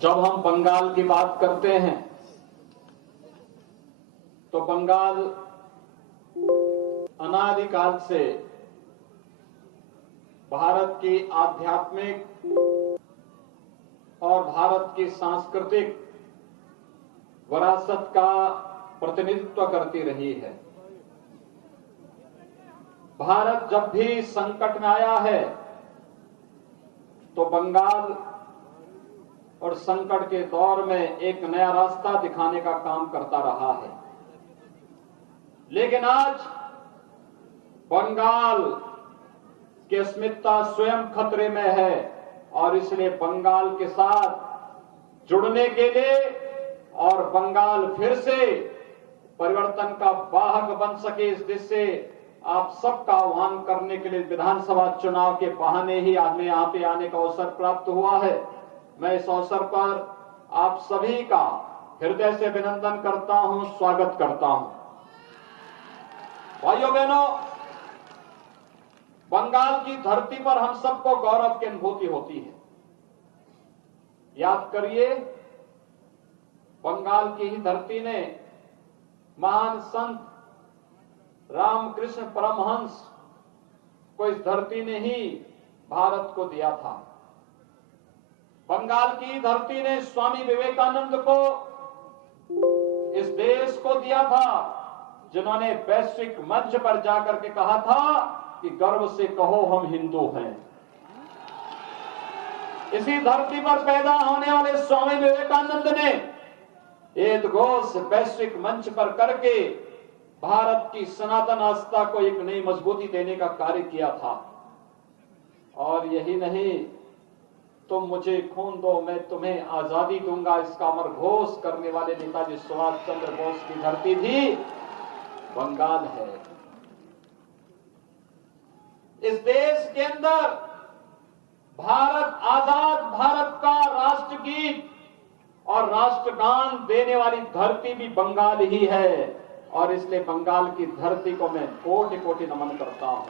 जब हम बंगाल की बात करते हैं तो बंगाल अनादिकाल से भारत की आध्यात्मिक और भारत की सांस्कृतिक विरासत का प्रतिनिधित्व करती रही है। भारत जब भी संकट में आया है तो बंगाल और संकट के दौर में एक नया रास्ता दिखाने का काम करता रहा है। लेकिन आज बंगाल की अस्मिता स्वयं खतरे में है और इसलिए बंगाल के साथ जुड़ने के लिए और बंगाल फिर से परिवर्तन का वाहक बन सके, इस दिशा से आप सबका आह्वान करने के लिए विधानसभा चुनाव के बहाने ही हमें यहाँ पे आने का अवसर प्राप्त हुआ है। मैं इस अवसर पर आप सभी का हृदय से अभिनंदन करता हूं, स्वागत करता हूं। भाइयों बहनों, बंगाल की धरती पर हम सबको गौरव की अनुभूति होती है। याद करिए, बंगाल की ही धरती ने महान संत रामकृष्ण परमहंस को इस धरती ने ही भारत को दिया था। बंगाल की धरती ने स्वामी विवेकानंद को इस देश को दिया था, जिन्होंने वैश्विक मंच पर जाकर के कहा था कि गर्व से कहो हम हिंदू हैं। इसी धरती पर पैदा होने वाले स्वामी विवेकानंद ने एक घोष वैश्विक मंच पर करके भारत की सनातन आस्था को एक नई मजबूती देने का कार्य किया था। और यही नहीं, तुम मुझे खून दो मैं तुम्हें आजादी दूंगा, इसका अमर घोष करने वाले नेताजी सुभाष चंद्र बोस की धरती भी बंगाल है। इस देश के अंदर भारत आजाद भारत का राष्ट्रगीत और राष्ट्रगान देने वाली धरती भी बंगाल ही है और इसलिए बंगाल की धरती को मैं कोटि कोटि नमन करता हूं।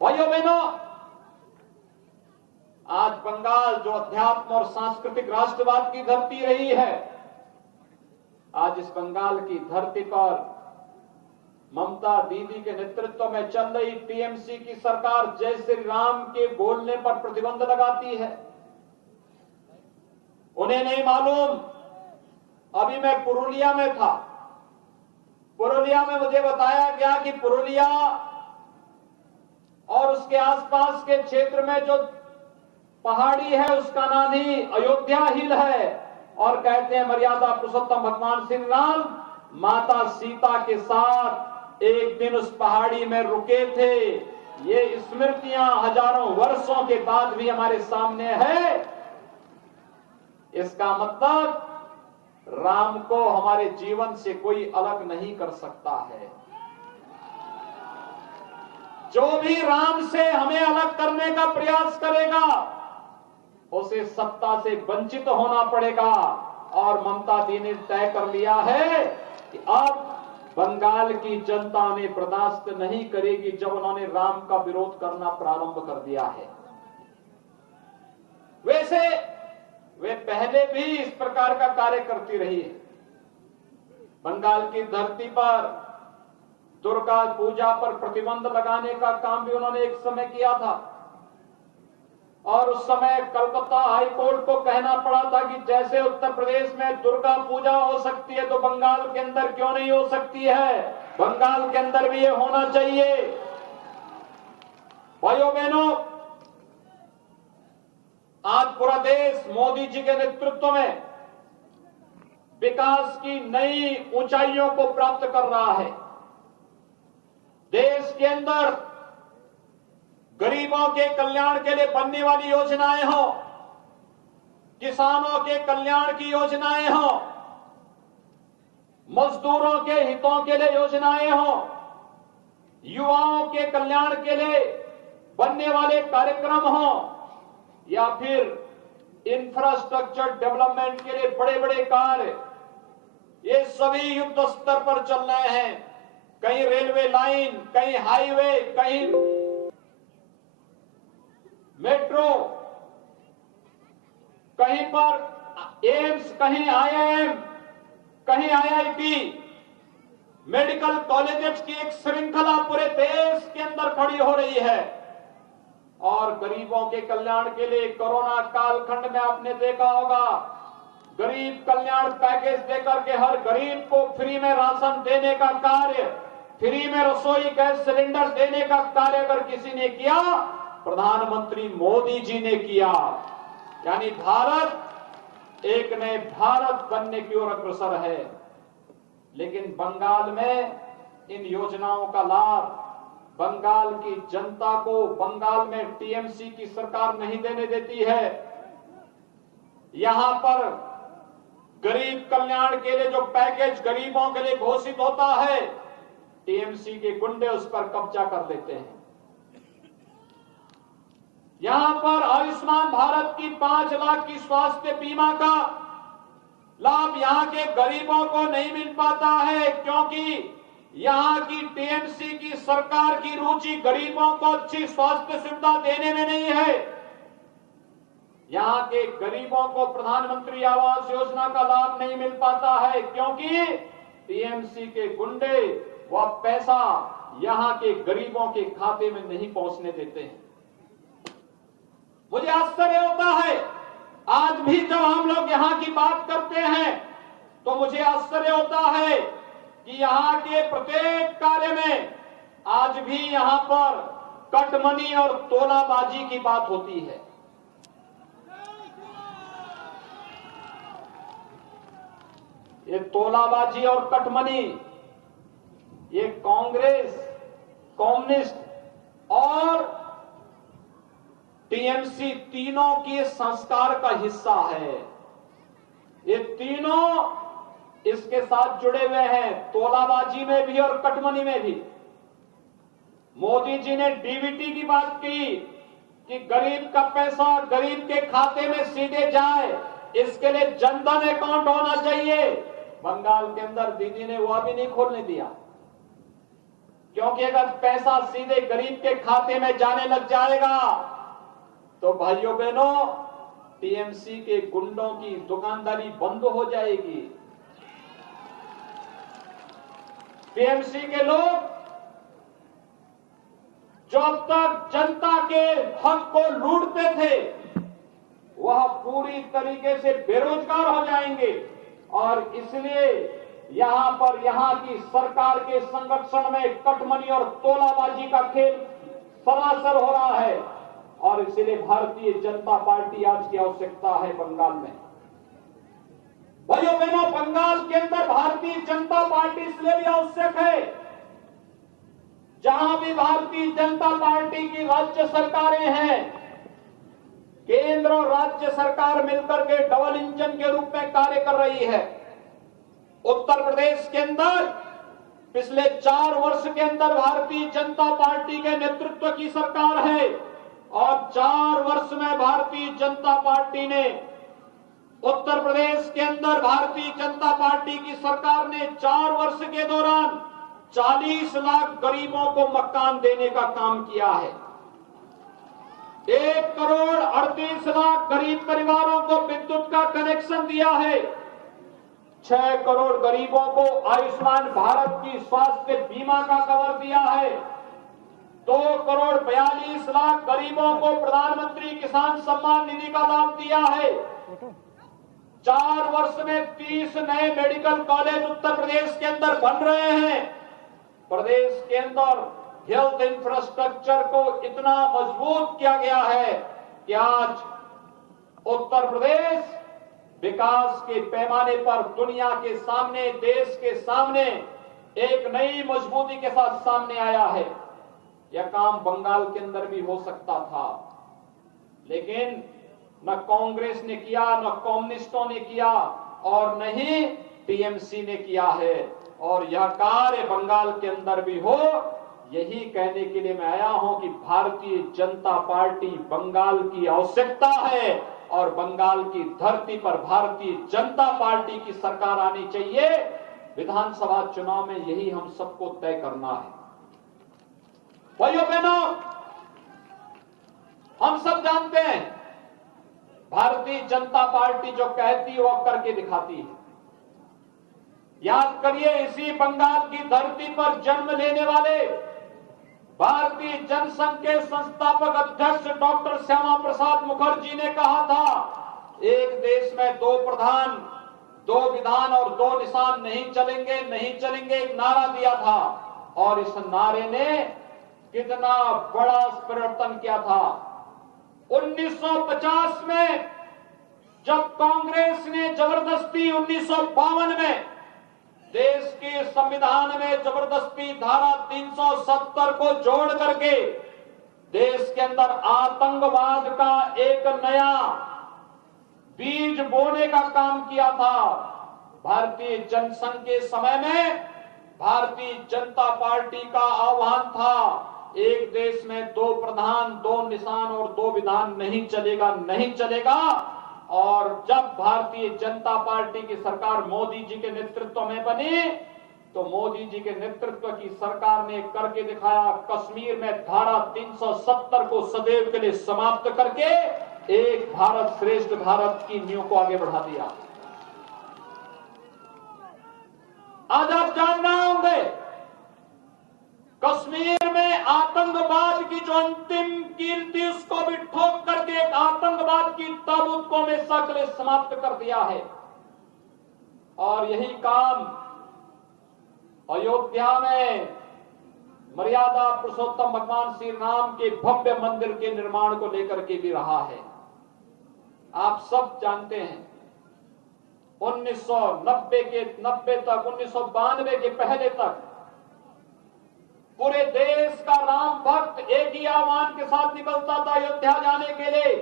भाइयों बहनों, आज बंगाल जो अध्यात्म और सांस्कृतिक राष्ट्रवाद की धरती रही है, आज इस बंगाल की धरती पर ममता दीदी के नेतृत्व में चल रही टीएमसी की सरकार जय श्री राम के बोलने पर प्रतिबंध लगाती है। उन्हें नहीं मालूम, अभी मैं पुरुलिया में था। पुरुलिया में मुझे बताया गया कि पुरुलिया और उसके आसपास के क्षेत्र में जो पहाड़ी है उसका नाम ही अयोध्या हिल है और कहते हैं मर्यादा पुरुषोत्तम भगवान श्री राम माता सीता के साथ एक दिन उस पहाड़ी में रुके थे। ये स्मृतियां हजारों वर्षों के बाद भी हमारे सामने है। इसका मतलब राम को हमारे जीवन से कोई अलग नहीं कर सकता है। जो भी राम से हमें अलग करने का प्रयास करेगा उसे सत्ता से वंचित होना पड़ेगा। और ममता दी ने तय कर लिया है कि अब बंगाल की जनता ने बर्दाश्त नहीं करेगी जब उन्होंने राम का विरोध करना प्रारंभ कर दिया है। वैसे वे पहले भी इस प्रकार का कार्य करती रही है। बंगाल की धरती पर दुर्गा पूजा पर प्रतिबंध लगाने का काम भी उन्होंने एक समय किया था और उस समय कलकत्ता हाई कोर्ट को कहना पड़ा था कि जैसे उत्तर प्रदेश में दुर्गा पूजा हो सकती है तो बंगाल के अंदर क्यों नहीं हो सकती है, बंगाल के अंदर भी ये होना चाहिए। भाइयों बहनों, आज पूरा देश मोदी जी के नेतृत्व में विकास की नई ऊंचाइयों को प्राप्त कर रहा है। देश के अंदर गरीबों के कल्याण के लिए बनने वाली योजनाएं हो, किसानों के कल्याण की योजनाएं हो, मजदूरों के हितों के लिए योजनाएं हो, युवाओं के कल्याण के लिए बनने वाले कार्यक्रम हो या फिर इंफ्रास्ट्रक्चर डेवलपमेंट के लिए बड़े बड़े कार्य, ये सभी युद्ध स्तर पर चल रहे हैं। कहीं रेलवे लाइन, कहीं हाईवे, कहीं मेट्रो, कहीं पर एम्स, कहीं आईआईएम, कहीं आईआईटी, मेडिकल कॉलेजेस की एक श्रृंखला पूरे देश के अंदर खड़ी हो रही है। और गरीबों के कल्याण के लिए कोरोना कालखंड में आपने देखा होगा, गरीब कल्याण पैकेज देकर के हर गरीब को फ्री में राशन देने का कार्य, फ्री में रसोई गैस सिलेंडर देने का कार्य अगर किसी ने किया, प्रधानमंत्री मोदी जी ने किया। यानी भारत एक नए भारत बनने की ओर अग्रसर है। लेकिन बंगाल में इन योजनाओं का लाभ बंगाल की जनता को, बंगाल में टीएमसी की सरकार नहीं देने देती है। यहां पर गरीब कल्याण के लिए जो पैकेज गरीबों के लिए घोषित होता है, टीएमसी के गुंडे उस पर कब्जा कर लेते हैं। यहां पर आयुष्मान भारत की 5 लाख की स्वास्थ्य बीमा का लाभ यहां के गरीबों को नहीं मिल पाता है, क्योंकि यहां की टीएमसी की सरकार की रुचि गरीबों को अच्छी स्वास्थ्य सुविधा देने में नहीं है। यहां के गरीबों को प्रधानमंत्री आवास योजना का लाभ नहीं मिल पाता है, क्योंकि टीएमसी के गुंडे वह पैसा यहां के गरीबों के खाते में नहीं पहुंचने देते हैं। मुझे आश्चर्य होता है, आज भी जब हम लोग यहां की बात करते हैं तो मुझे आश्चर्य होता है कि यहां के प्रत्येक कार्य में आज भी यहां पर कटमनी और तोलाबाजी की बात होती है। ये तोलाबाजी और कटमनी, ये कांग्रेस, कम्युनिस्ट और टीएमसी तीनों के संस्कार का हिस्सा है। ये तीनों इसके साथ जुड़े हुए हैं, तोलाबाजी में भी और कटमनी में भी। मोदी जी ने डीबीटी की बात की कि गरीब का पैसा गरीब के खाते में सीधे जाए, इसके लिए जनधन अकाउंट होना चाहिए। बंगाल के अंदर दीदी ने वह भी नहीं खोलने दिया, क्योंकि अगर पैसा सीधे गरीब के खाते में जाने लग जाएगा तो भाइयों बहनों, टीएमसी के गुंडों की दुकानदारी बंद हो जाएगी। टीएमसी के लोग जो अब तक जनता के हक को लूटते थे, वह पूरी तरीके से बेरोजगार हो जाएंगे। और इसलिए यहां पर यहां की सरकार के संरक्षण में कटमनी और तोलाबाजी का खेल सरासर हो रहा है। और इसलिए भारतीय जनता पार्टी आज की आवश्यकता है बंगाल में। भाइयों बहनों, बंगाल के अंदर भारतीय जनता पार्टी इसलिए भी आवश्यक है, जहां भी भारतीय जनता पार्टी की राज्य सरकारें हैं, केंद्र और राज्य सरकार मिलकर के डबल इंजन के रूप में कार्य कर रही है। उत्तर प्रदेश के अंदर पिछले 4 वर्ष के अंदर भारतीय जनता पार्टी के नेतृत्व की सरकार है, और 4 वर्ष में भारतीय जनता पार्टी ने उत्तर प्रदेश के अंदर भारतीय जनता पार्टी की सरकार ने 4 वर्ष के दौरान 40 लाख गरीबों को मकान देने का काम किया है। 1 करोड़ 38 लाख गरीब परिवारों को विद्युत का कनेक्शन दिया है। 6 करोड़ गरीबों को आयुष्मान भारत की स्वास्थ्य बीमा का कवर दिया है। 2 करोड़ 42 लाख गरीबों को प्रधानमंत्री किसान सम्मान निधि का लाभ दिया है। 4 वर्ष में 30 नए मेडिकल कॉलेज उत्तर प्रदेश के अंदर बन रहे हैं। प्रदेश के अंदर हेल्थ इंफ्रास्ट्रक्चर को इतना मजबूत किया गया है कि आज उत्तर प्रदेश विकास के पैमाने पर दुनिया के सामने, देश के सामने एक नई मजबूती के साथ सामने आया है। यह काम बंगाल के अंदर भी हो सकता था, लेकिन न कांग्रेस ने किया, न कम्युनिस्टों ने किया, और न ही टीएमसी ने किया है। और यह कार्य बंगाल के अंदर भी हो, यही कहने के लिए मैं आया हूं कि भारतीय जनता पार्टी बंगाल की आवश्यकता है, और बंगाल की धरती पर भारतीय जनता पार्टी की सरकार आनी चाहिए। विधानसभा चुनाव में यही हम सबको तय करना है। भाइयों बहनों, हम सब जानते हैं भारतीय जनता पार्टी जो कहती है वो करके दिखाती है। याद करिए, इसी बंगाल की धरती पर जन्म लेने वाले भारतीय जनसंघ के संस्थापक अध्यक्ष डॉक्टर श्यामा प्रसाद मुखर्जी ने कहा था, एक देश में दो प्रधान, दो विधान और दो निशान नहीं चलेंगे, नहीं चलेंगे, एक नारा दिया था। और इस नारे ने कितना बड़ा परिवर्तन किया था। 1950 में जब कांग्रेस ने जबरदस्ती 1952 में देश के संविधान में जबरदस्ती धारा 370 को जोड़ करके देश के अंदर आतंकवाद का एक नया बीज बोने का काम किया था, भारतीय जनसंघ के समय में भारतीय जनता पार्टी का आह्वान था, एक देश में दो प्रधान, दो निशान और दो विधान नहीं चलेगा, नहीं चलेगा। और जब भारतीय जनता पार्टी की सरकार मोदी जी के नेतृत्व में बनी, तो मोदी जी के नेतृत्व की सरकार ने करके दिखाया। कश्मीर में धारा 370 को सदैव के लिए समाप्त करके एक भारत श्रेष्ठ भारत की नींव को आगे बढ़ा दिया। आज आप जान रहे होंगे, कश्मीर में आतंकवाद की जो अंतिम कील थी उसको भी ठोक करके एक आतंकवाद की ताबूत को हमेशा के लिए समाप्त कर दिया है। और यही काम अयोध्या में मर्यादा पुरुषोत्तम भगवान श्री राम के भव्य मंदिर के निर्माण को लेकर के भी रहा है। आप सब जानते हैं, 1990 तक, 1992 के पहले तक पूरे देश का राम भक्त एक ही आह्वान के साथ निकलता था अयोध्या जाने के लिए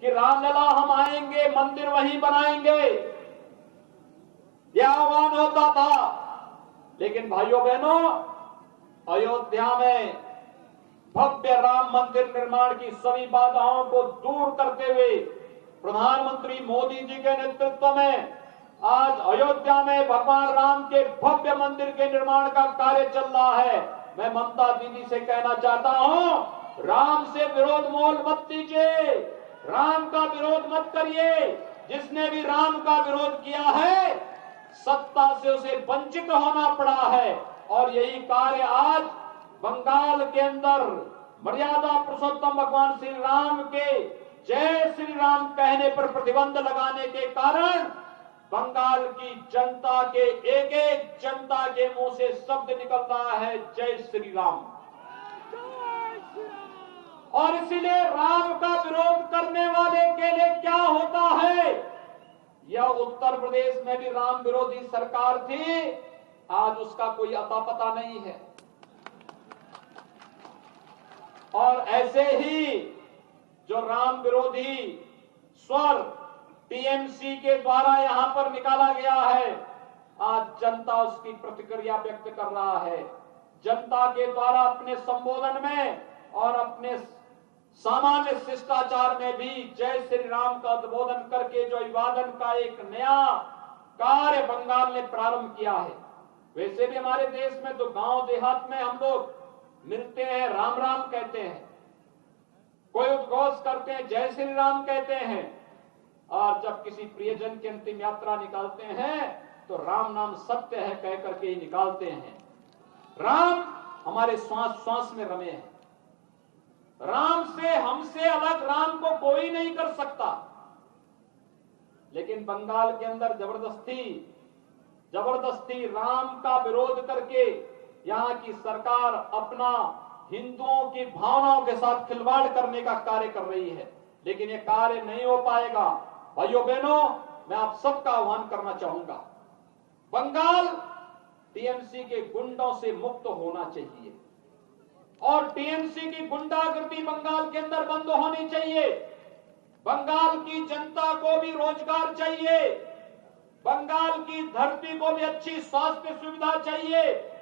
कि रामलला हम आएंगे, मंदिर वहीं बनाएंगे, यह आह्वान होता था। लेकिन भाइयों बहनों, अयोध्या में भव्य राम मंदिर निर्माण की सभी बाधाओं को दूर करते हुए प्रधानमंत्री मोदी जी के नेतृत्व में आज अयोध्या में भगवान राम के भव्य मंदिर के निर्माण का कार्य चल रहा है। मैं ममता दीदी से कहना चाहता हूं, राम से विरोध मोल मत कीजिए, राम का विरोध मत करिए। जिसने भी राम का विरोध किया है, सत्ता से उसे वंचित होना पड़ा है। और यही कार्य आज बंगाल के अंदर मर्यादा पुरुषोत्तम भगवान श्री राम के जय श्री राम कहने पर प्रतिबंध लगाने के कारण बंगाल की जनता के एक जनता के मुंह से शब्द निकल रहा है, जय श्री राम। और इसीलिए राम का विरोध करने वाले के लिए क्या होता है, यह उत्तर प्रदेश में भी राम विरोधी सरकार थी, आज उसका कोई अता पता नहीं है। और ऐसे ही जो राम विरोधी स्वर टीएमसी के द्वारा यहां पर निकाला गया है, आज जनता उसकी प्रतिक्रिया व्यक्त कर रहा है। जनता के द्वारा अपने संबोधन में और अपने सामान्य शिष्टाचार में भी जय श्री राम का उद्बोधन करके जो अभिवादन का एक नया कार्य बंगाल ने प्रारंभ किया है। वैसे भी हमारे देश में तो गांव देहात में हम लोग मिलते हैं, राम राम कहते हैं, कोई उद्घोष करते हैं, जय श्री राम कहते हैं, और जब किसी प्रियजन की अंतिम यात्रा निकालते हैं तो राम नाम सत्य है कह करके ही निकालते हैं। राम हमारे श्वास श्वास में रमे हैं। राम से, हमसे अलग राम को कोई नहीं कर सकता। लेकिन बंगाल के अंदर जबरदस्ती राम का विरोध करके यहां की सरकार अपना हिंदुओं की भावनाओं के साथ खिलवाड़ करने का कार्य कर रही है। लेकिन यह कार्य नहीं हो पाएगा। भाइयों बहनों, मैं आप सबका आह्वान करना चाहूंगा, बंगाल टीएमसी के गुंडों से मुक्त होना चाहिए और टीएमसी की गुंडागर्दी बंगाल के अंदर बंद होनी चाहिए। बंगाल की जनता को भी रोजगार चाहिए, बंगाल की धरती को भी अच्छी स्वास्थ्य सुविधा चाहिए,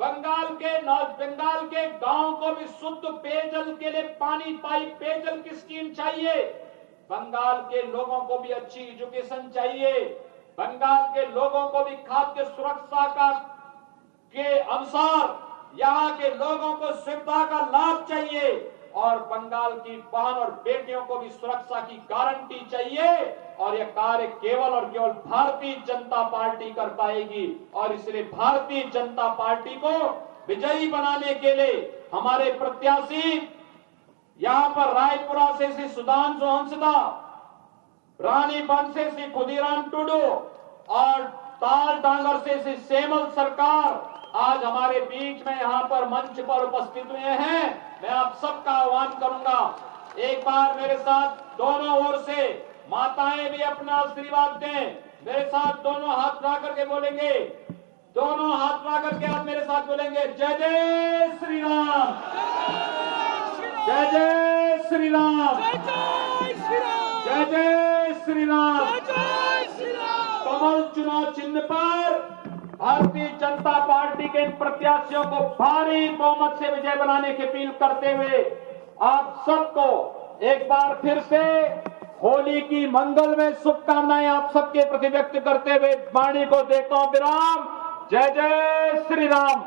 बंगाल के गांव को भी शुद्ध पेयजल के लिए पाइप पेयजल की स्कीम चाहिए, बंगाल के लोगों को भी अच्छी एजुकेशन चाहिए, बंगाल के लोगों को भी खाद्य सुरक्षा के अनुसार यहाँ के लोगों को सुविधा का लाभ चाहिए। और बंगाल की बहन और बेटियों को भी सुरक्षा की गारंटी चाहिए और यह कार्य केवल और केवल भारतीय जनता पार्टी कर पाएगी। और इसलिए भारतीय जनता पार्टी को विजयी बनाने के लिए हमारे प्रत्याशी यहां पर रायपुरा से श्री सुधांशु हंसदा, रानी बंसे श्री खुदीराम टुडू और ताल डांगर से श्री सेमल सरकार आज हमारे बीच में यहां पर मंच पर उपस्थित हुए हैं। मैं आप सबका आह्वान करूंगा, एक बार मेरे साथ दोनों ओर से माताएं भी अपना आशीर्वाद दें। मेरे साथ दोनों हाथ उठा करके बोलेंगे, दोनों हाथ उठा करके आप मेरे साथ बोलेंगे, जय जय श्री राम, जय जय श्री राम, जय जय श्री राम। कमल चुनाव चिन्ह पर भारतीय जनता पार्टी के प्रत्याशियों को भारी बहुमत से विजय बनाने की अपील करते हुए आप सबको एक बार फिर से होली की मंगलमय शुभकामनाएं आप सबके प्रति व्यक्त करते हुए वाणी को देता हूं विराम। जय जय श्री राम।